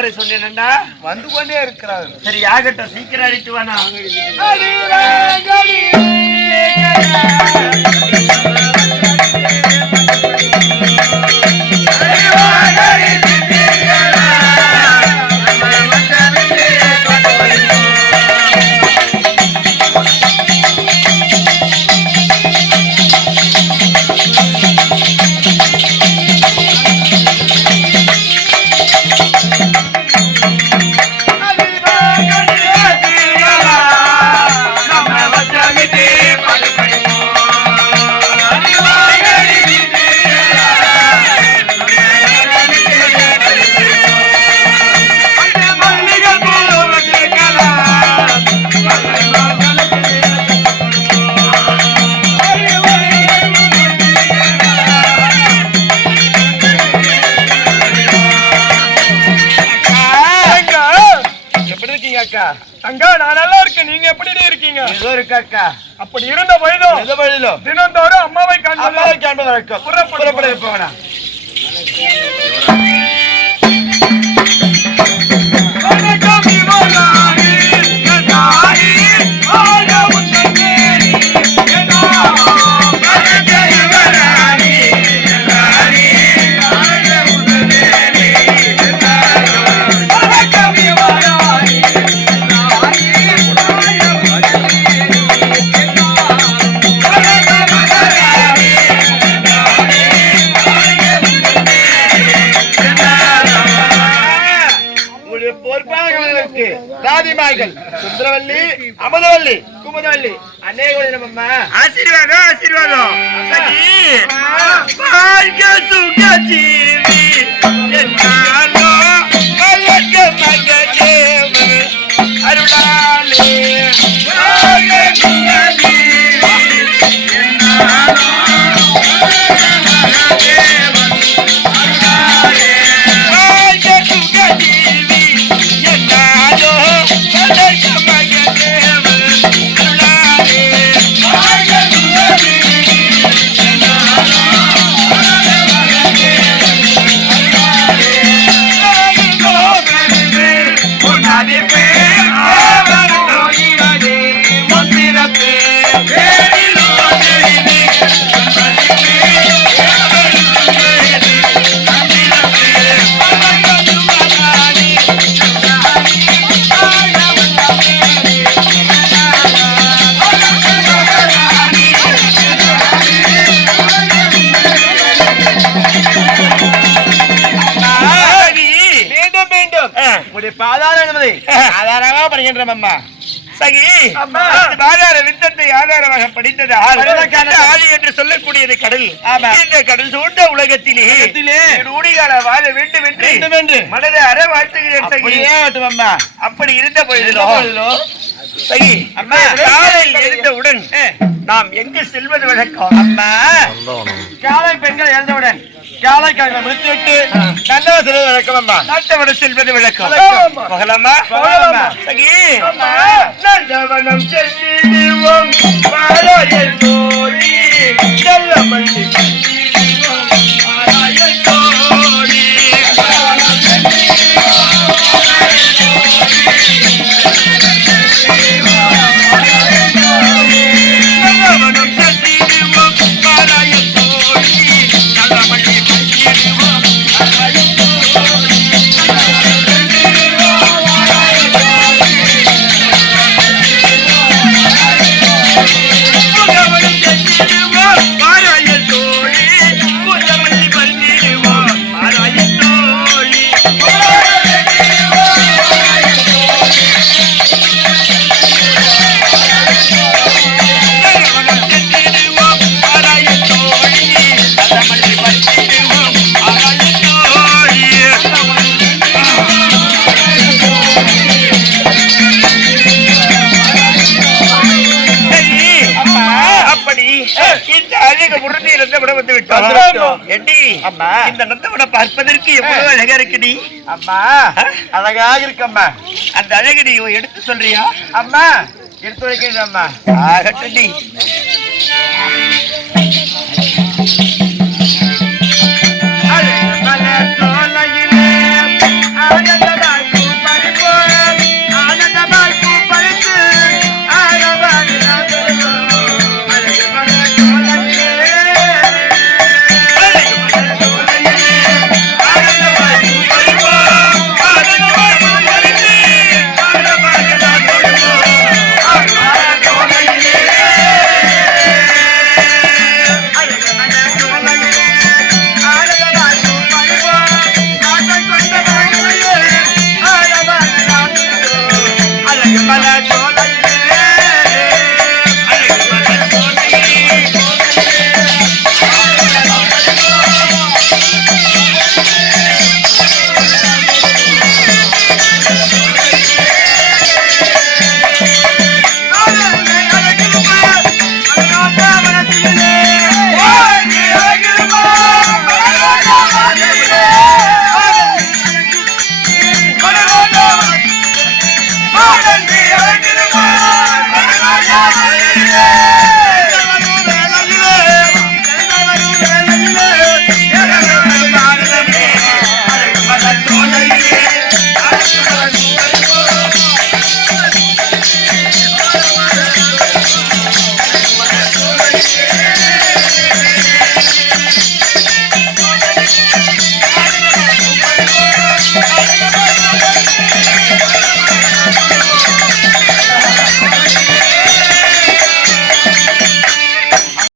வரை சொன்னேன்டா வந்து கொண்டே இருக்கிறார்கள். சரி ஆகட்டும் சீக்கிரம் அடித்து வானா நான் நல்லா இருக்கேன். நீங்க எப்படி இருக்கீங்க? ஏதோ இருக்கு அக்கா. அப்படி இருந்த போயிடும் எந்த வழியிலும் தினந்தோறும் அம்மாவை காண்பது அம்மாவை காண்பது வழக்கம் புறப்படு. புறப்பட ஆசீர்வாதம் ஆசீர்வாதம். வாழ்க சுக ஜீவி. என்னாலோ வழக்க மகதேவன் அருளாலே படுகின்ற அம்மா. சகி பாதார வித்தத்தை ஆதாரமாக படித்ததால் படித்ததால் ஆதி என்று சொல்லக்கூடியது கடல். ஆமா. இந்த கடல் சூழ்ந்த உலகத்திலே நூடிகால வாழ வேண்டும் என்று மனதை அற வாழ்த்துகிறேன் சகி. அப்படி இருந்த பொழுதிலும் சகி அம்மா. காலையில் எழுந்தவுடன் நாம் எங்கு செல்வது வழக்கம்? அம்மா. காலை பெண்கள் எழுந்தவுடன் காலை கழகம் முடித்துவிட்டு நல்லவர் சிலர் வழக்கம் அம்மா. நாட்டவன செல்வது. சகி. நந்தவனம் செல்லிடுவோம். பாராயல் தோழி நல்ல மல்லி Bye. எட்டி அம்மா. இந்த நந்தவனம் பார்ப்பதற்கு எவ்வளவு அழகா இருக்குடி அம்மா. அழகாக இருக்கம்மா அந்த அழகு நீ எடுத்து சொல்றியா? அம்மா. எடுத்து வைக்கின்ற அம்மா. ஆகட்டும்.